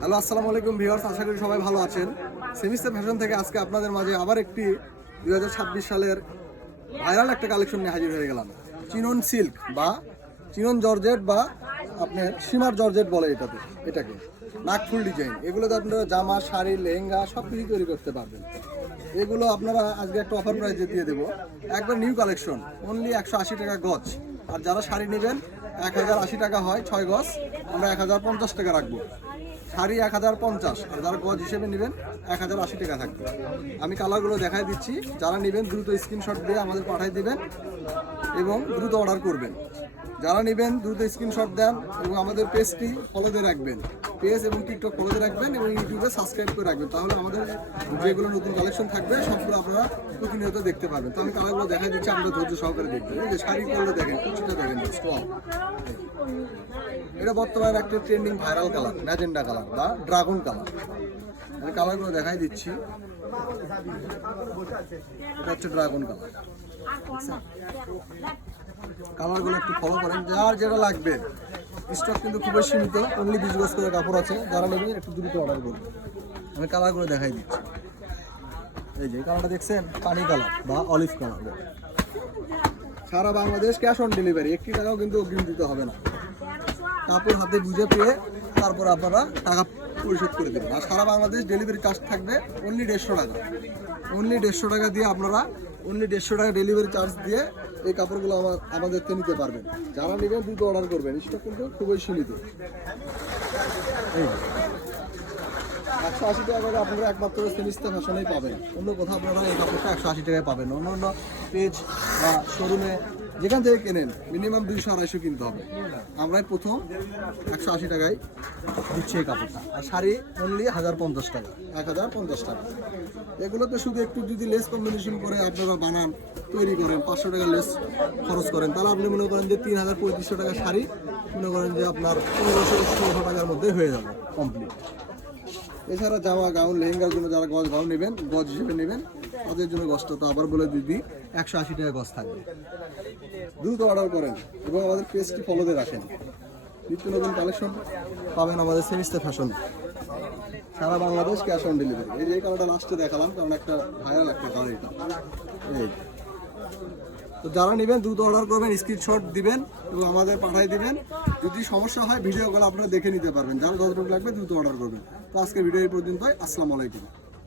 Hello, আসসালামু আলাইকুম viewers, আশা করি সবাই ভালো আছেন। সেমিস্টার ফ্যাশন থেকে আজকে আপনাদের মাঝে আবার একটি 2026 সালের ভাইরাল একটা কালেকশন নিয়ে হাজির হয়ে গেলাম। চিনন সিল্ক বা চিনন জর্জেট বা আপনার সীমার জর্জেট বলে এটাকে নাকফুল ডিজাইন। এগুলোতে আপনারা জামা, শাড়ি, লেহেঙ্গা সব কিছু তৈরি করতে পারবেন। এগুলো আপনারা আজকে একটা অফার প্রাইসে দিয়ে দেবো, একবার নিউ কালেকশন, অনলি 180 টাকা গজ। আর যারা শাড়ি নেবেন 1080 টাকা হয় 6 গজ, আমরা 1050 টাকা রাখবো। শাড়ি 1050, আর যারা গজ হিসেবে নেবেন 1080 টাকা থাকবে। আমি কালারগুলো দেখাই দিচ্ছি, যারা নেবেন দ্রুত স্ক্রিনশট দিয়ে আমাদের পাঠিয়ে দিবেন এবং দ্রুত অর্ডার করবেন। যারা নেবেন দ্রুত স্ক্রিনশট দেন এবং আমাদের পেজটি ফলো দিয়ে রাখবেন, পেজ এবং টিকটক ফলো দিয়ে রাখবেন এবং ইউটিউবে সাবস্ক্রাইব করে রাখবেন। তাহলে আমাদের যেগুলো নতুন কালেকশন থাকবে সবগুলো আপনারা প্রতিনিয়ত দেখতে পারবেন। তো আমি কালারগুলো দেখাই দিচ্ছি, আপনারা ধৈর্য সহকারে দেখবেন। এই যে শাড়ি করলে দেখেন, কুচিটা দেখেন, স্টল। এটা বর্তমানে একটা trending viral colour, magenta colour বা ড্রাগন কালার। আমি কালারগুলো দেখাই দিচ্ছি। এটা হচ্ছে ড্রাগন কালার। কালারগুলো একটু ফলো করেন, যার যেটা লাগবে। স্টক কিন্তু খুবই সীমিত, অনলি 20 গজ করে কাপড় আছে। যারা নেবেন একটু দ্রুত অর্ডার করবেন। আমি কালারগুলো দেখাই দিচ্ছি। এই যে কালারটা দেখছেন, পানি কালার বা অলিভ কালার। সারা বাংলাদেশ ক্যাশ অন ডেলিভারি, 1 টাকাও কিন্তু অগ্রিম দিতে হবে না। কাপড় হাতে বুঝে পেয়ে তারপর আপনারা টাকা পরিশোধ করে দেবেন। আর সারা বাংলাদেশ ডেলিভারি চার্জ থাকবে অনলি 150 টাকা। অনলি 150 টাকা দিয়ে আপনারা অনলি 150 টাকা ডেলিভারি চার্জ দিয়ে এই কাপড়গুলো আমাদের থেকে নিতে পারবেন। যারা নেবেন দ্রুত অর্ডার করবেন, স্টক কিন্তু খুবই সীমিত। এই 180 টাকা করে আপনারা একমাত্র সেমিস্টার ফ্যাশনেই পাবেন, অন্য কোথাও আপনারা এই কাপড়টা 180 টাকায় পাবেন। অন্য অন্য পেজ বা শোরুমে যেখান থেকে কেনেন মিনিমাম 200-250 কিনতে হবে। আমরাই প্রথম 180 টাকায় দিচ্ছি এই কাপড়টা। আর শাড়ি অনলি 1050 টাকা, 1050 টাকা। এগুলোতে শুধু একটু যদি লেস কম্বিনেশন করে আপনারা বানান, তৈরি করেন, 500 টাকা লেস খরচ করেন, তাহলে আপনি মনে করেন যে 3000-3500 টাকা শাড়ি মনে করেন যে আপনার 1500-1600 টাকার মধ্যে হয়ে যাবে কমপ্লিট। এছাড়া জামা, গাউন, লেহেঙ্গার জন্য যারা গজ গাউন নেবেন, গজ হিসেবে নেবেন, তাদের জন্য গজটা তো আবার বলে দিদি 180 টাকা গজ থাকবে। দ্রুত অর্ডার করেন এবং আমাদের পেজটি ফলো দিয়ে রাখেন। নিত্য নতুন কালেকশন পাবেন আমাদের সেমিস্টার ফ্যাশন। সারা বাংলাদেশ ক্যাশ অন ডেলিভারি। এই যে কালারটা লাস্টে দেখালাম, কারণ একটা ভাইরাল একটা কালার এটা। এই তো যারা নেবেন দ্রুত অর্ডার করবেন, স্ক্রিনশট দিবেন এবং আমাদের পাঠিয়ে দিবেন। যদি সমস্যা হয় ভিডিও কল আপনারা দেখে নিতে পারবেন। যারা যতটুকু লাগবে দ্রুত অর্ডার করবেন। তো আজকের ভিডিও এই পর্যন্তই। আসসালামু আলাইকুম।